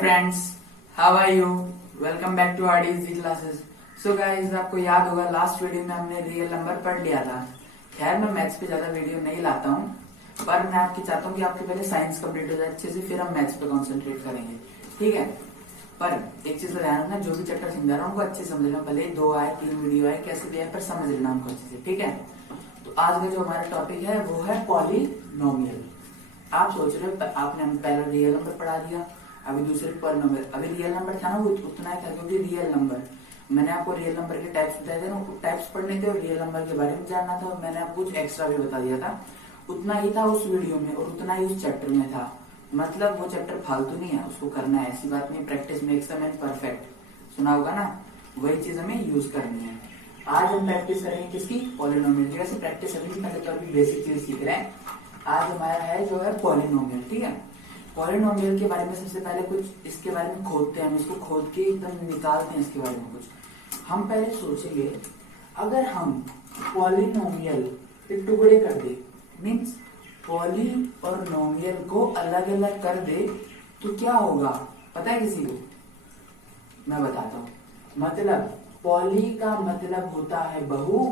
Friends, how are you? Welcome back to our easy classes. So guys, आपको याद होगा last video में हमने रियल नंबर पढ़ लिया था। खैर, मैं मैथ्स पे ज्यादा वीडियो नहीं लाता हूँ, पर मैं आपकी चाहता हूँ कि आपके पहले साइंस कंप्लीट हो जाए अच्छे से, फिर हम मैथ्स पे कॉन्सेंट्रेट करेंगे, ठीक है। पर एक चीज का ध्यान रखना, जो भी चैप्टर समझा रहा हूँ उनको अच्छे समझ लेना। भले 2 आए 3 वीडियो आए कैसे भी आए, पर समझ लेना हमको अच्छे से, ठीक है। तो आज का जो हमारा टॉपिक है वो है पॉलिनोमियल। आप सोच रहे हो आपने पहले रियल नंबर पढ़ा दिया, अभी दूसरे पॉलिनोमियल। अभी रियल नंबर था ना, वो उतना ही था, क्योंकि रियल नंबर मैंने आपको रियल नंबर के टाइप्स बताए थे ना, टाइप्स पढ़ने थे और रियल नंबर के बारे में जानना था। मैंने आपको कुछ एक्स्ट्रा भी बता दिया था, उतना ही था उस वीडियो में और उतना ही उस चैप्टर में था। मतलब वो चैप्टर फालतू नहीं है, उसको करना है, ऐसी बात नहीं। Practice makes a man perfect, सुना होगा ना, वही चीज हमें यूज करनी है। आज हम प्रैक्टिस करेंगे किसकी? पॉलिनोमियल की। वैसे प्रैक्टिस अभी पहले तो अभी बेसिक चीज सीख रहे हैं। आज हमारा है जो है पॉलिनोमियल, ठीक है। पॉलिनोमियल के बारे में सबसे पहले कुछ इसके बारे में खोदते हैं, हम इसको खोद के एकदम निकालते हैं इसके बारे में कुछ। हम पहले सोचेंगे, अगर हम पॉलिनोमियल के टुकड़े कर दे, मीन्स पॉली और नोमियल को अलग अलग कर दे, तो क्या होगा पता है किसी को? मैं बताता हूँ। मतलब पॉली का मतलब होता है बहु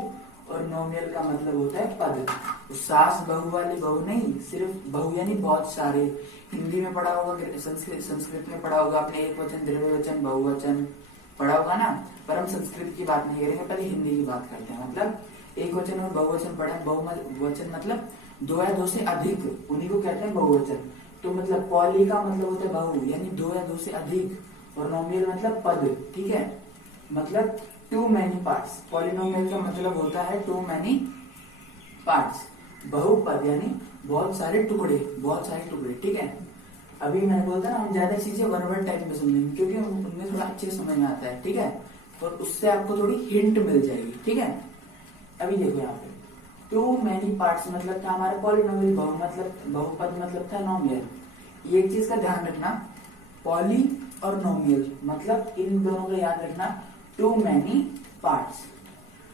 और नोमियल का मतलब होता है पद। तो सास बहू वाली बहू नहीं, सिर्फ बहू यानी बहुत सारे। हिंदी में पढ़ा होगा, संस्कृत में पढ़ा होगा आपने, एक वचन, द्विवचन, बहुवचन पढ़ा होगा ना। पर हम संस्कृत की बात नहीं करेंगे, पहले हिंदी की बात करते हैं। मतलब एक वचन और बहुवचन पढ़ा है। बहुवचन मतलब 2 या 2 से अधिक, उन्हीं को कहते हैं बहुवचन। तो मतलब पॉली का मतलब होता है बहु यानी 2 या 2 से अधिक, और नोमियल मतलब पद, ठीक है। मतलब टू मैनी पार्ट्स। पॉलिनोमियल का मतलब होता है टू मैनी पार्ट्स। बहुपद यानी बहुत सारे टुकड़े, बहुत सारे टुकड़े, ठीक है। अभी मैंने बोलता ना, हम ज्यादा चीजें वन वर्ड टाइप में समझेंगे, क्योंकि उनमें थोड़ा अच्छे समझ में आता है, ठीक है। और उससे आपको थोड़ी हिंट मिल जाएगी, ठीक है। अभी देखो यहाँ पे टू मैनी पार्ट्स मतलब था हमारा पॉलिनोमियल। बहु मतलब बहुपद मतलब था नोमियल। एक चीज का ध्यान रखना, पॉली और नोमियल मतलब इन दोनों का याद रखना, टू मैनी पार्ट्स।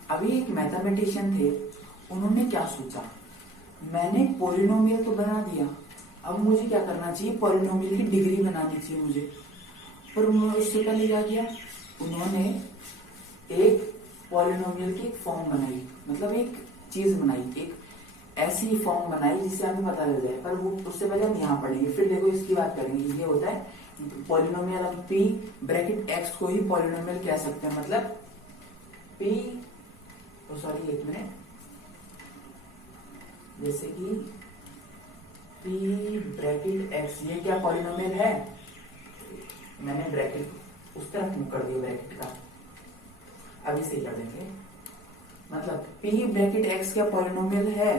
अभी एक मैथमेटिशियन थे, उन्होंने क्या सोचा, मैंने पॉलिनोमियल तो बना दिया, अब मुझे क्या करना चाहिए? पॉलिनोमियल की डिग्री बनानी चाहिए मुझे। पर उन्होंने उससे पहले क्या किया, उन्होंने एक पॉलिनोमियल की एक फॉर्म बनाई, मतलब एक चीज बनाई, एक ऐसी फॉर्म बनाई जिससे हमें पता लग जाए। पर वो उससे पहले हम यहाँ पढ़ेंगे, फिर देखो इसकी बात करेंगे। ये होता है पॉलिनोमियल। हम पी ब्रैकेट एक्स को ही पॉलिनोमियल कह सकते हैं। मतलब पी, सॉरी एक मिनट, जैसे कि पी ब्रैकेट एक्स, ये क्या पॉलिनोमियल है? मैंने ब्रैकेट उस तरफ मुंह कर दिया ब्रैकेट का, अभी सही कर देंगे। मतलब पी ब्रैकेट एक्स क्या पॉलिनोमियल है?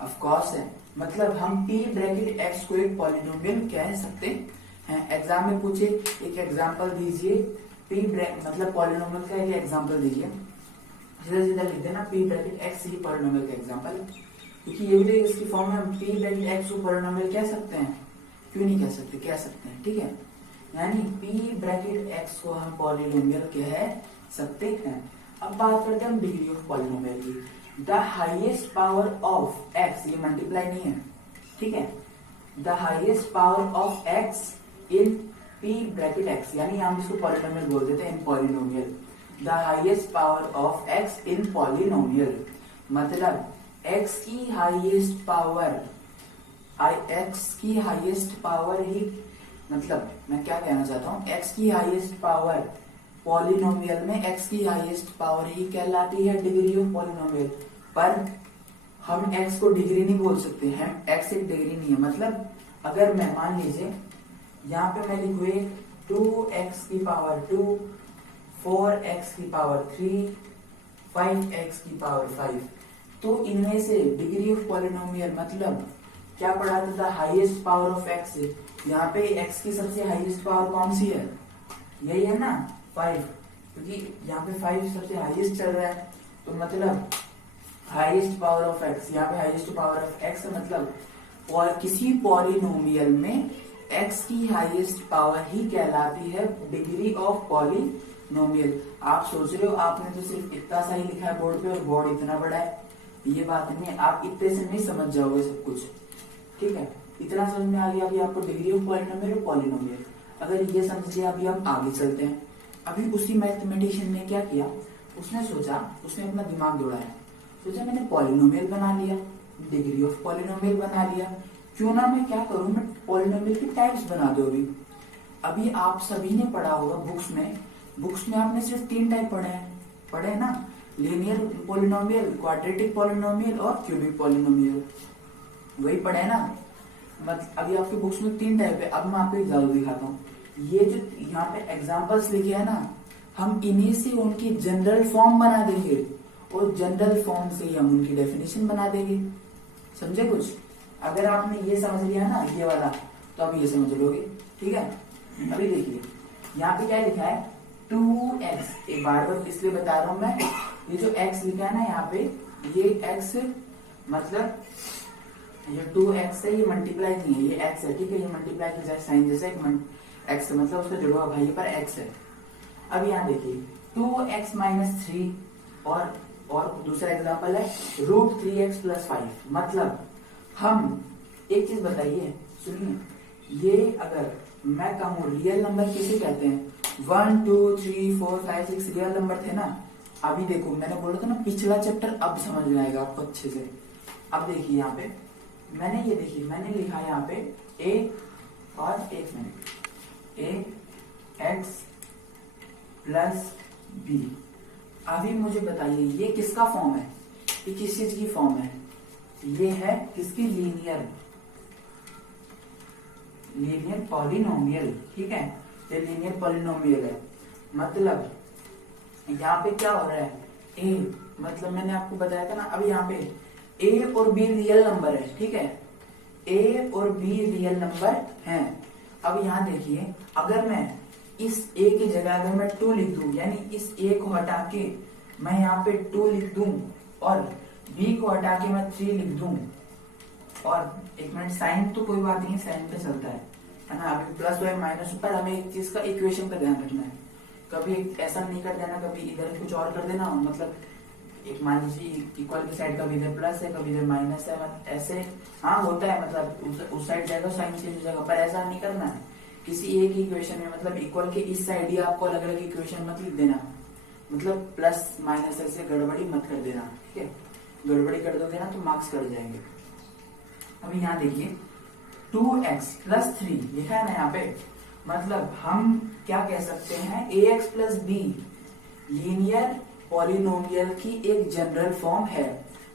ऑफ कोर्स है। मतलब हम पी ब्रैकेट एक्स को एक पॉलिनोमियल कह सकते हैं। एग्जाम में पूछे, एक एग्जांपल दीजिए, पी ब्रैकेट मतलब पॉलिनोमियल का एक एग्जांपल दीजिए, सीधा सीधा लिख देना पी ब्रैकेट एक्स ही पॉलिनोमियल का एग्जांपल, क्योंकि ये भी इसकी फॉर्म में हम पी ब्रैकेट एक्स को पॉलिनोमियल कह सकते हैं। क्यों नहीं कह सकते? कह सकते हैं, ठीक है। यानी पी ब्रैकेट एक्स को हम पॉलिनोमियल कह सकते हैं। अब बात करते हैं हम डिग्री ऑफ पॉलिनोमियल की। The highest power of x, ये मल्टीप्लाई नहीं है, ठीक है। The highest power of x in P bracket x, यानी हम इसको पॉलिनोमियल बोल देते हैं, in polynomial. The highest power of x in polynomial मतलब एक्स की हाईएस्ट पावर, एक्स की हाईएस्ट पावर ही, मतलब मैं क्या कहना चाहता हूं, एक्स की हाईएस्ट पावर पॉलिनोमियल में एक्स की हाईएस्ट पावर ही कहलाती है डिग्री ऑफ पॉलिनोमियल। पर हम एक्स को डिग्री नहीं बोल सकते हैं, एक्स एक डिग्री नहीं है। मतलब अगर मैं मान लीजिए यहाँ पे मैं लिखूँ 2x की पावर 2, 4x की पावर 3, 5x की पावर 5, तो इनमें से डिग्री ऑफ पॉलिनोमियल मतलब क्या पढ़ा था? The highest power of x. यहाँ पे एक्स की सबसे हाईएस्ट पावर कौन सी है? यही है ना, 5, क्योंकि यहाँ पे 5 सबसे हाईएस्ट चल रहा है। तो मतलब हाईएस्ट पावर ऑफ एक्स, यहाँ पे हाईएस्ट पावर ऑफ एक्स मतलब किसी पॉलिनोमियल में एक्स की हाईएस्ट पावर ही कहलाती है डिग्री ऑफ पॉलिनोमियल। आप सोच रहे हो आपने तो सिर्फ इतना सा ही लिखा है बोर्ड पे और बोर्ड इतना बड़ा है, ये बात नहीं है। आप इतने से नहीं समझ जाओगे सब कुछ, ठीक है। इतना समझ में आ गया अभी आपको डिग्री ऑफ पॉलिनोमियल और पॉलिनोमियल। अगर ये समझ लिया, अभी हम आगे चलते हैं। अभी उसी मैथमेटिशियन ने क्या किया, उसने सोचा, उसने अपना दिमाग दौड़ाया, सोचा मैंने पॉलिनोमियल बना लिया, डिग्री ऑफ पॉलिनोमियल बना लिया, क्यों ना मैं क्या करूं, मैं पॉलिनोमियल की टाइप्स बना दूं। अभी आप सभी ने पढ़ा होगा बुक्स में आपने सिर्फ 3 टाइप पढ़े हैं ना, लीनियर पॉलिनोमियल, क्वाड्रेटिक पॉलिनोमियल और क्यूबिक पॉलिनोमियल, वही पढ़े है ना। अभी आपकी बुक्स में 3 टाइप है। अब मैं आपको एक जादू दिखाता हूँ। ये जो यहाँ पे एग्जांपल्स लिखे है ना, हम इन्हीं से उनकी जनरल फॉर्म बना देंगे और जनरल फॉर्म से ही हम उनकी डेफिनेशन बना देंगे। समझे कुछ? अगर आपने ये समझ लिया ना, ये वाला, तो अब ये समझ लोगे। ठीक है, अभी देखिए यहाँ पे क्या लिखा है, 2x। एक बार इसलिए बता रहा हूं मैं, ये जो x लिखा है ना यहाँ पे, ये x मतलब ये 2x है, ये मल्टीप्लाई नहीं है, ये x है। ठीक है, ये मल्टीप्लाई की जाए साइन जैसे x मतलब उसका जुड़ा हुआ भाई पर x है। अब यहाँ देखिए 2x माइनस 3 और दूसरा एग्जांपल है √3x + 5। मतलब हम एक चीज बताइए, सुनिए, ये अगर मैं कहूँ रियल नंबर किसे कहते हैं, 1 2 3 4 5 6 रियल नंबर थे ना। अभी देखो मैंने बोला था ना पिछला चैप्टर, अब समझ में आएगा आपको अच्छे से। अब देखिए यहाँ पे मैंने लिखा यहाँ पे a और एक मिनट a x + b। अभी मुझे बताइए ये किसका फॉर्म है, ये किस चीज की फॉर्म है, ये है किसकी, लीनियर पॉलिनोमियल। ठीक है, ये लीनियर पॉलिनोमियल है। मतलब यहाँ पे क्या हो रहा है, a मतलब मैंने आपको बताया था ना, अब यहाँ पे a और b रियल नंबर है। ठीक है, a और b रियल नंबर हैं। अब यहाँ देखिए, अगर मैं इस a की जगह अगर मैं 2 लिख दूं, यानी इस a को हटा के मैं यहाँ पे 2 लिख दूं और b को हटा के मैं 3 लिख दूं, और एक मिनट साइन तो कोई बात नहीं, साइन पे चलता है ना। अभी प्लस और माइनस पर हमें एक चीज का इक्वेशन का ध्यान रखना है, कभी ऐसा नहीं कर देना, कभी इधर कुछ और कर देना। मतलब एक मान लीजिए इक्वल की साइड कभी इधर प्लस है कभी इधर माइनस है, मतलब ऐसे हाँ होता है, मतलब उस साइड जाएगा साइन चेंज हो जाएगा, पर ऐसा नहीं करना है किसी एक ही इक्वेशन में। मतलब इक्वल के इस साइड ही आपको अलग अलग इक्वेशन मत लिख देना, मतलब प्लस माइनस ऐसे गड़बड़ी मत कर देना। ठीक है, गड़बड़ी कर दोगे ना तो मार्क्स कट जाएंगे। अभी यहाँ देखिए 2x + 3 लिखा है ना यहाँ पे, मतलब हम क्या कह सकते हैं, ax + b लीनियर पॉलिनोमियल की एक जनरल फॉर्म है।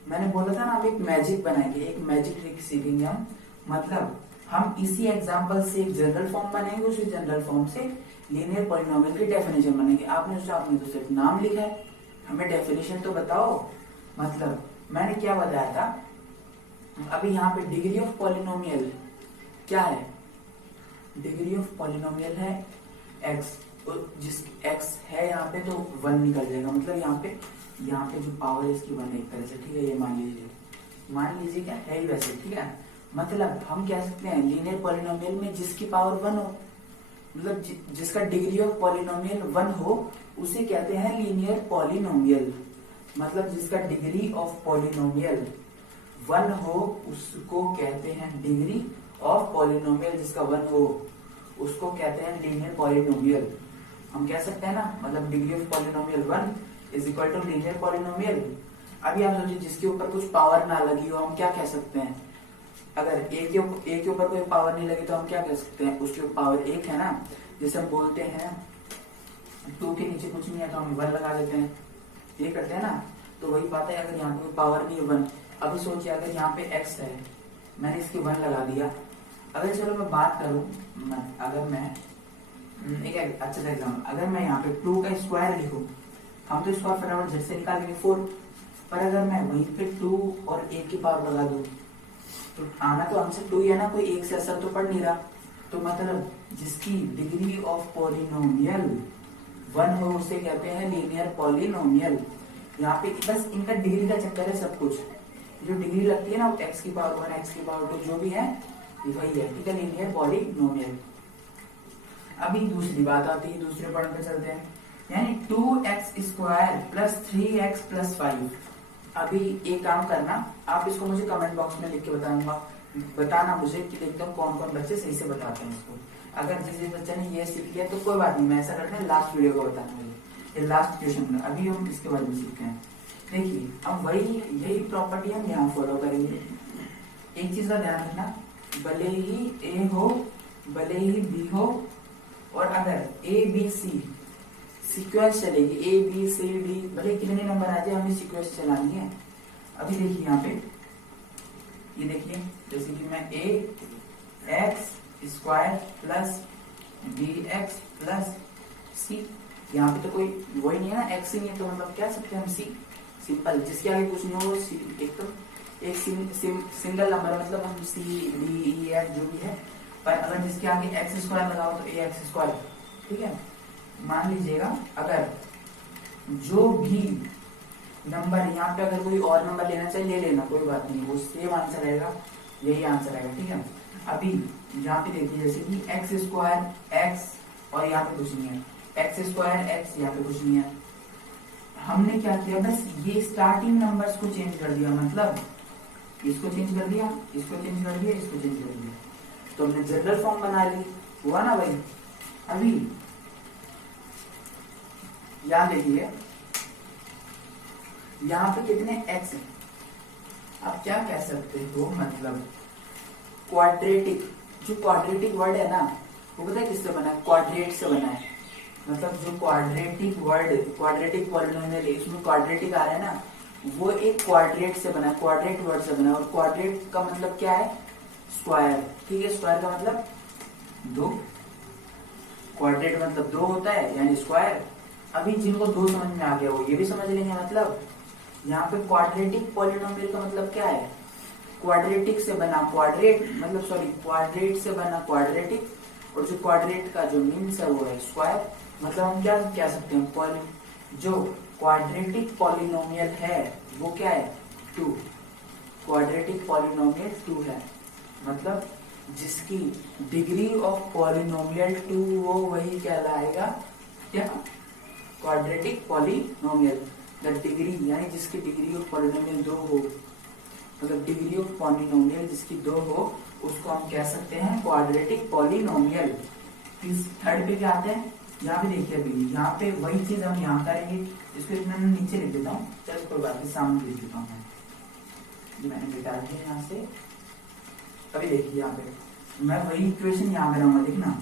मैंने बोला था ना हम एक मैजिक बनाएंगे, एक मैजिक ट्रिक सीखेंगे हम। मतलब हम इसी एग्जांपल से एक जनरल फॉर्म बनाएंगे, उसी जनरल फॉर्म से लीनियर पॉलिनोमियल की डेफिनेशन बनेगी। आपने तो सिर्फ नाम लिखा है, हमें डेफिनेशन तो बताओ। मतलब मैंने क्या बताया था, अभी यहाँ पे डिग्री ऑफ पॉलिनोमियल क्या है, डिग्री ऑफ पॉलिनोमियल है x, जिस x है यहाँ पे तो 1 निकल जाएगा। मतलब यहाँ पे जो पावर है इसकी 1 एक तरह से। ठीक है, ये मान लीजिए क्या है ही वैसे। ठीक है, मतलब हम कह सकते हैं लीनियर पॉलिनोमियल में जिसकी पावर 1 हो, मतलब जिसका डिग्री ऑफ पॉलिनोमियल 1 हो उसे कहते हैं लीनियर पॉलिनोमियल। मतलब जिसका डिग्री ऑफ पॉलिनोमियल 1 हो उसको कहते हैं डिग्री ऑफ पॉलिनोमियल, जिसका 1 हो उसको कहते हैं लीनियर पॉलिनोमियल। हम कह सकते हैं ना, मतलब degree of polynomial 1 = linear polynomial. अभी आप सोचिए जिसके ऊपर कुछ पावर ना लगी हो, हम क्या कह सकते हैं, अगर a के ऊपर कोई पावर नहीं लगी तो हम क्या कह सकते हैं, उसके पावर 1 है ना। जैसे हम बोलते हैं 2 के नीचे कुछ नहीं है तो हम 1 लगा देते हैं, ये करते हैं ना। तो वही बात है, अगर यहाँ पे कोई पावर नहीं है 1। अभी सोचिए अगर यहाँ पे x है, मैंने इसकी 1 लगा दिया। अगर चलो मैं बात करूं, अगर मैं एक अच्छा सा एग्जाम्पल, अगर मैं यहाँ पे 2 का स्क्वायर लिखूं, हम तो स्क्वायर फटाफट झट से निकालेंगे 4, पर अगर मैं वहीं पे 2 और 1 की पावर लगा दूं तो आना तो हमसे 2 ही है ना, कोई 1 से असर तो पड़ नहीं रहा। तो मतलब जिसकी डिग्री ऑफ पॉलिनोमियल 1 हो उसे कहते हैं लीनियर पॉलिनोमियल। यहाँ पे बस इनका डिग्री का चक्कर है सब कुछ, जो डिग्री लगती है ना x की पावर 1 x की पावर 2 जो भी है वही है। ठीक है, लीनियर पॉलिनोमियल। अभी दूसरी बात आती है, दूसरे पॉइंट पे चलते हैं, यानी 2x² + 3x + 5। अभी एक काम करना, आप इसको मुझे कमेंट बॉक्स में लिख के बताना मुझे कि देखता हूँ कौन कौन बच्चे सही से बताते हैं इसको। अगर जिस बच्चे ने ये सीख लिया तो कोई बात नहीं, मैं ऐसा करते हैं लास्ट वीडियो को बताने वाले, ये लास्ट क्वेश्चन है, अभी हम इसके बारे में सीखते हैं। देखिए अब यही प्रॉपर्टी हम यहाँ फॉलो करेंगे। एक चीज का ध्यान रखना, भले ही ए हो भले ही बी हो, और अगर ए बी सी सीक्वेंस चलेगी, ए बी सी डी भले कितने नंबर आ जाए हमें सीक्वेंस चलानी है। अभी देखिए यहाँ पे ये देखिए, जैसे कि मैं a x square plus b x plus c, यहाँ पे तो कोई वही नहीं है ना, एक्स ही नहीं है, तो मतलब क्या सकते हैं हम सी, सिंपल, जिसके आगे कुछ नहीं हो सी, एक सिंगल नंबर मतलब हम सी डी ई एफ जो भी है, पर अगर जिसके आगे एक्स स्क्वायर लगाओ तो ए एक्स स्क्वायर, ठीक है। मान लीजिएगा अगर जो भी नंबर यहाँ पे अगर कोई और नंबर लेना चाहिए ले लेना, कोई बात नहीं, वो सेम आंसर आएगा, यही आंसर आएगा, ठीक है। अभी यहाँ पे देखिए जैसे कि एक्स स्क्वायर एक्स और यहाँ पे कुछ नहीं है, एक्स स्क्वायर एक्स यहाँ पे कुछ नहीं है, हमने क्या किया बस ये स्टार्टिंग नंबर्स को चेंज कर दिया, मतलब इसको चेंज कर दिया, इसको चेंज कर दिया, इसको चेंज कर दिया, तो हमने जनरल फॉर्म बना ली, हुआ ना भाई। अभी यहाँ देखिए यहाँ पे कितने एक्स हैं, आप क्या कह सकते हो, मतलब क्वाड्रेटिक, जो क्वाड्रेटिक वर्ड है ना वो पता है किससे बना है, क्वाड्रेट से बना है, मतलब जो क्वाड्रेटिक वर्ड क्वाड्रेटिक पॉलिनोमियल है इसमें क्वाड्रेटिक आ रहा है ना, वो एक क्वाड्रेट से बना है, क्वाड्रेट वर्ड से बना है, और क्वाड्रेट का मतलब क्या है, स्क्वायर, ठीक है। स्क्वायर का मतलब दो, क्वाड्रेट मतलब दो होता है यानी स्क्वायर। अभी जिनको दो समझ में आ गया वो ये भी समझ लेंगे, मतलब यहाँ पे क्वाड्रेटिक पॉलिनोमियल का मतलब क्या है, क्वाड्रेटिक से बना क्वाड्रेट, मतलब सॉरी क्वाड्रेट से बना क्वाड्रेटिक, और जो क्वाड्रेट का जो मीन्स है वो है स्क्वायर, मतलब हम क्या कह सकते हैं, जो क्वाड्रेटिक पॉलिनोमियल है वो क्या है, टू, क्वाड्रेटिक पॉलिनोमियल टू है, मतलब जिसकी डिग्री ऑफ पॉलिनोमियल टू वो वही कहलाएगा क्या, क्वाड्रेटिक पॉलिनोमियल। द डिग्री यानी जिसकी डिग्री ऑफ पॉलिनोमियल दो हो, मतलब डिग्री ऑफ पॉलिनोमियल जिसकी दो हो उसको हम कह सकते हैं क्वाड्रेटिक पॉलिनोमियल। इस थर्ड पे क्या आता है, यहाँ पे देखिए, अभी यहाँ पे वही चीज हम यहाँ करेंगे, इसको इतना नीचे लिख देता हूँ, चलो कोई बात नहीं सामने लिख देता हूँ मैं, मैंने मिटा दिया यहाँ से। अभी देखिए यहाँ पे मैं वही इक्वेशन यहाँ बनाऊंगा, देखना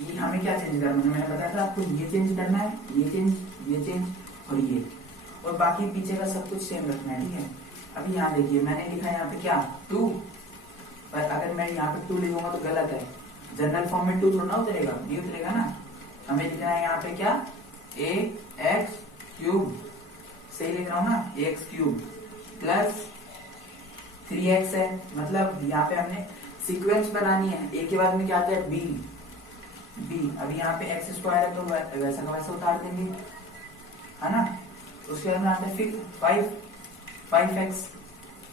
ये हमें क्या चेंज करना है, मैंने बताया था आपको ये चेंज करना है, ये चेंज और ये, और बाकी पीछे का सब कुछ सेम रखना है, ठीक है। अभी यहाँ देखिए मैंने लिखा है यहाँ पे क्या 2, पर अगर मैं यहाँ पे 2 लिखूंगा तो गलत है, जनरल फॉर्म में 2 थोड़ा ना उतरेगा, नहीं उतरेगा ना, हमें लिखना है यहाँ पे क्या ए एक्स क्यूब, सही लिख रहा हूँ ना, ए एक्स क्यूब प्लस 3x है, मतलब यहाँ पे हमने सीक्वेंस बनानी है, ए के बाद में क्या आता है बी, अभी यहाँ पे एक्स स्क्वायर है तो वैसा का वैसा उतार देंगे, है ना। उसके बाद में आता है फिर 5x,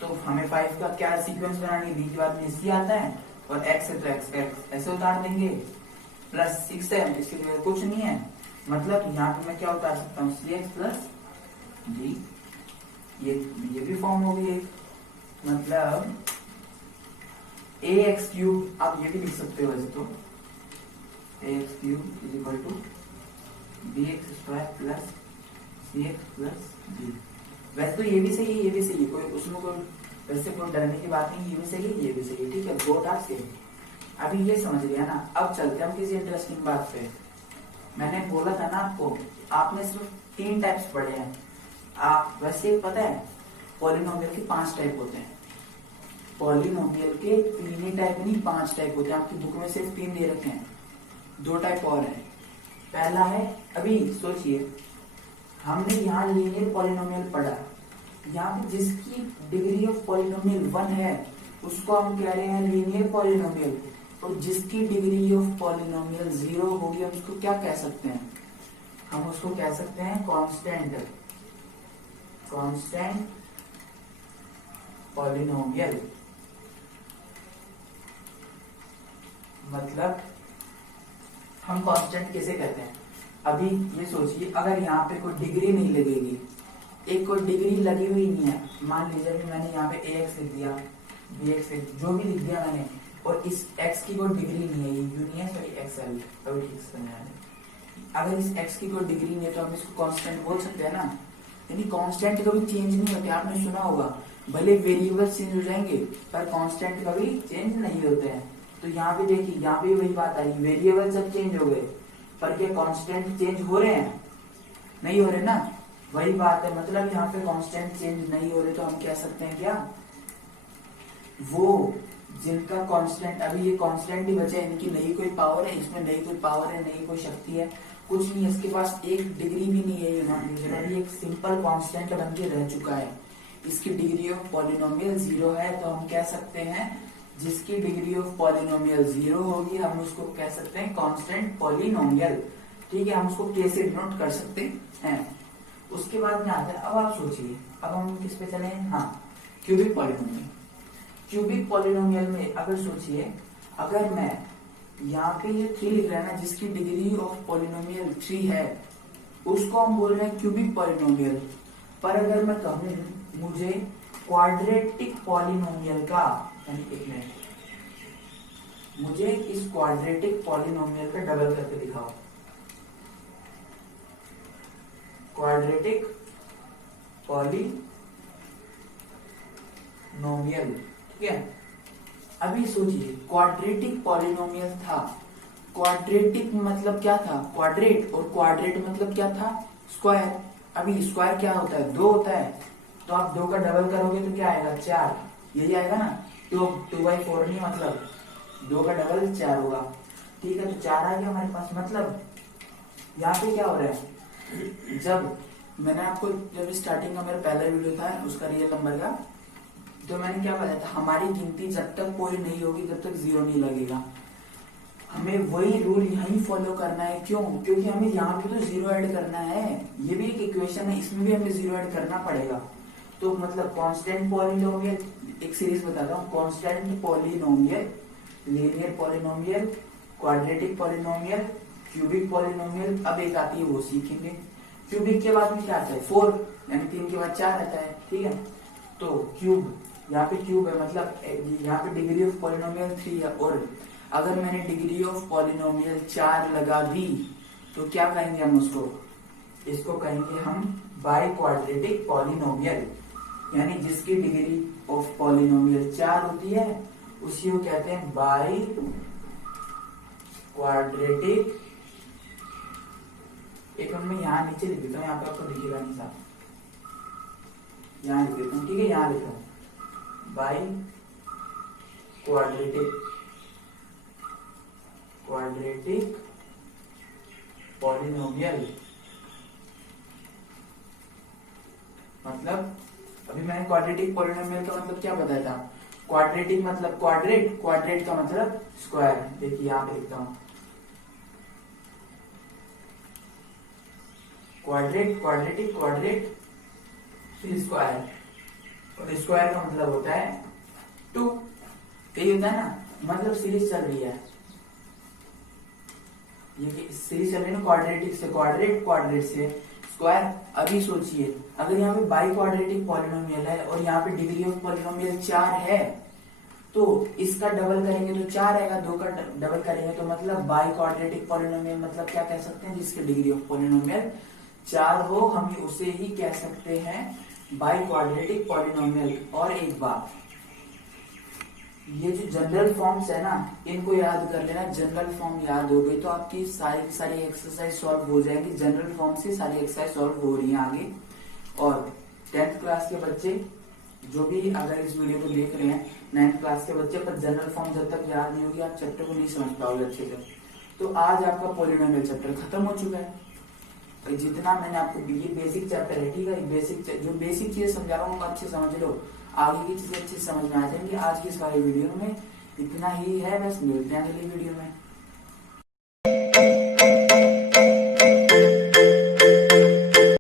तो हमें 5 का क्या सीक्वेंस बनानी है, बी के बाद में सी आता है, और x है तो x ऐसे उतार देंगे, प्लस 6 है इसके लिए कुछ नहीं है, मतलब यहाँ पे मैं क्या उतार सकता हूँ cx प्लस d, ये भी फॉर्म हो गई, मतलब ax क्यूब, आप ये भी लिख सकते हो वैसे तो, ax cube is equal to bx square plus cx plus d। वैसे तो ये भी सही है, ये भी सही है, कोई उसमें कोई वैसे कोई डरने की बात नहीं, ये भी सही है, ये भी सही है, ठीक है, बोथ आर सेम। अभी ये समझ लिया ना, अब चलते हैं हम किसी इंटरेस्टिंग बात पे। मैंने बोला था ना आपको, आपने सिर्फ 3 टाइप्स पढ़े हैं, आप वैसे पता है पॉलिनोमियल के 5 टाइप होते हैं, पॉलिनोमियल के 3 ही टाइप नहीं 5 टाइप होते हैं, आपकी बुक में सिर्फ 3 दे रखे हैं, 2 टाइप और है। पहला है, अभी सोचिए हमने यहाँ लीनियर पॉलिनोमियल पढ़ा, यहाँ पे जिसकी डिग्री ऑफ पॉलिनोमियल 1 है उसको हम कह रहे हैं लीनियर पॉलिनोमियल, और जिसकी डिग्री ऑफ पॉलिनोमियल 0 होगी हम उसको क्या कह सकते हैं, हम उसको कह सकते हैं कांस्टेंट पॉलिनोमियल। मतलब हम कांस्टेंट किसे कहते हैं, अभी ये सोचिए अगर यहाँ पे कोई डिग्री नहीं लगेगी, एक कोई डिग्री लगी हुई नहीं है, मान लीजिए कि मैंने यहाँ पे ax लिख दिया, bx जो भी लिख दिया मैंने, और इस x की कोई डिग्री नहीं है, ये यू नहीं है, सॉरी एक्सएल, अभी ठीक से समझ आया। अगर इस x की कोई डिग्री नहीं है तो हम इसको कांस्टेंट बोल सकते हैं ना। यानी कांस्टेंट कभी चेंज नहीं होते, आपने सुना होगा, भले वेरिएबल चेंज हो जाएंगे पर कांस्टेंट कभी चेंज नहीं होते हैं। तो यहाँ पे देखिए, यहाँ पे वही बात आई, वेरिएबल सब चेंज हो गए पर क्या कांस्टेंट चेंज हो रहे हैं? नहीं हो रहे ना, वही बात है। मतलब यहाँ पे कांस्टेंट चेंज नहीं हो रहे तो हम कह सकते हैं क्या, वो जिनका कांस्टेंट, अभी ये कांस्टेंट ही बचे, इनकी नई कोई पावर है, इसमें नई कोई पावर है, नई कोई शक्ति है, कुछ नहीं है, इसके पास एक डिग्री भी नहीं है। ये मान लीजिए अभी एक सिंपल कांस्टेंट बन के रह चुका है, इसकी डिग्री ऑफ पॉलिनोमियल 0 है, तो हम कह सकते हैं जिसकी डिग्री ऑफ पॉलिनोमियल 0 होगी हम उसको कह सकते हैं कांस्टेंट पॉलिनोमियल। ठीक है, हम उसको कैसे डिनोट कर सकते हैं। उसके बाद में आता है, अब आप सोचिए, अब हम किस पे चले, हाँ, क्यूबिक पॉलिनोमियल। क्यूबिक पॉलिनोमियल में अगर सोचिए, अगर मैं यहाँ पे ये 3 लिख रहा है ना, जिसकी डिग्री ऑफ पॉलिनोमियल 3 है, उसको हम बोल रहे हैं क्यूबिक पॉलिनोमियल। पर अगर मैं कहूँ मुझे क्वाड्रेटिक पॉलिनोमियल का, यानी एक मिनट, मुझे इस क्वाड्रेटिक पॉलिनोमियल का डबल करके दिखाओ, क्वाड्रेटिक पॉलिनोमियल, ठीक है। अभी सोचिए, क्वाड्रेटिक पॉलिनोमियल था, क्वाड्रेटिक मतलब क्या था, क्वाड्रेट, और क्वाड्रेट मतलब क्या था, स्क्वायर। अभी स्क्वायर क्या होता है, 2 होता है, तो आप 2 का डबल करोगे तो क्या आएगा, 4, यही आएगा ना। 2/4 नहीं, मतलब 2 का डबल 4 होगा। ठीक है, तो 4 आ गया हमारे पास। मतलब यहाँ पे क्या हो रहा है, जब मैंने आपको, जब स्टार्टिंग का मेरा पहला वीडियो था उसका रियल नंबर का, तो मैंने क्या बताया था, हमारी गिनती जब तक पूरी नहीं होगी तब तक 0 नहीं लगेगा। हमें वही रूल यहीं फॉलो करना है। क्यों? क्योंकि हमें यहाँ पे तो 0 ऐड करना है, ये भी एक इक्वेशन है, इसमें भी हमें 0 ऐड करना पड़ेगा। तो मतलब कांस्टेंट पॉलिनोमियल, एक सीरीज बताता हूँ, constant polynomial, linear polynomial, quadratic polynomial, cubic polynomial. अब एक आती है वो सीखेंगे। क्यूबिक के बाद में क्या आता है, 4, यानी 3 के बाद 4 आता है। ठीक है, तो क्यूब, यहाँ पे क्यूब है, मतलब यहाँ पे डिग्री ऑफ पॉलिनोमियल 3 है, और अगर मैंने डिग्री ऑफ पॉलिनोमियल 4 लगा दी तो क्या कहेंगे हम उसको, इसको कहेंगे हम बाई क्वाड्रेटिक पॉलिनोमियल। यानी जिसकी डिग्री ऑफ पॉलिनोमियल 4 होती है उसी को कहते हैं बाई क्वाड्रेटिक। एक मिनट में यहाँ नीचे लिख देता हूँ, यहाँ पे आपको दिखेगा नहीं साहब, यहाँ लिख देता हूँ। ठीक है, यहाँ लिख रहा हूँ बाई क्वाड्रेटिक पॉलिनोमियल। मतलब अभी मैंने क्वाड्रेटिक पॉलिनोमियल का मतलब क्या बताया था, क्वाड्रेटिक मतलब क्वाड्रेट, क्वाड्रेट का मतलब स्क्वायर। देखिए यहाँ पे लिखता हूँ, क्वाड्रेट, क्वाड्रेटिक, क्वाड्रेट फिर स्क्वायर, और स्क्वायर का मतलब होता है 2। यही होता है ना, मतलब सीरीज चल रही है, ये सीरीज चल रही है ना, क्वाड्रेटिक से क्वाड्रेट, क्वाड्रेट से स्क्वायर। अभी सोचिए, अगर यहाँ पे बाई क्वाड्रेटिक पॉलिनोमियल है और यहाँ पे डिग्री ऑफ पॉलिनोमियल 4 है, तो इसका डबल करेंगे तो 4 आएगा, 2 का डबल करेंगे तो मतलब बाई क्वाड्रेटिक पॉलिनोमियल मतलब क्या कह सकते हैं, जिसकी डिग्री ऑफ पॉलिनोमियल 4 हो, हम उसे ही कह सकते हैं बाई क्वाड्रेटिक पॉलिनोमियल। और एक बात, ये जो जनरल फॉर्म्स है ना, इनको याद कर लेना। जनरल फॉर्म याद हो गई तो आपकी सारी सारी एक्सरसाइज सॉल्व हो जाएगी। जनरल फॉर्म से सारी एक्सरसाइज सॉल्व हो रही है आगे। और 10th क्लास के बच्चे जो भी अगर इस वीडियो को देख रहे हैं, 9th क्लास के बच्चे, पर जनरल फॉर्म जब तक याद नहीं होगी आप चैप्टर को नहीं समझ पाओगे अच्छे से। तो आज आपका पॉलिनोमियल चैप्टर खत्म हो चुका है। तो जितना मैंने आपको, ये बेसिक चैप्टर है, ठीक है, जो बेसिक चीजें समझा रहा हूँ अच्छे समझ लो, आगे की चीजें अच्छे समझ में आ जाएंगी। आज की इस वाली वीडियो में इतना ही है, बस मिलते हैं अगली वीडियो में।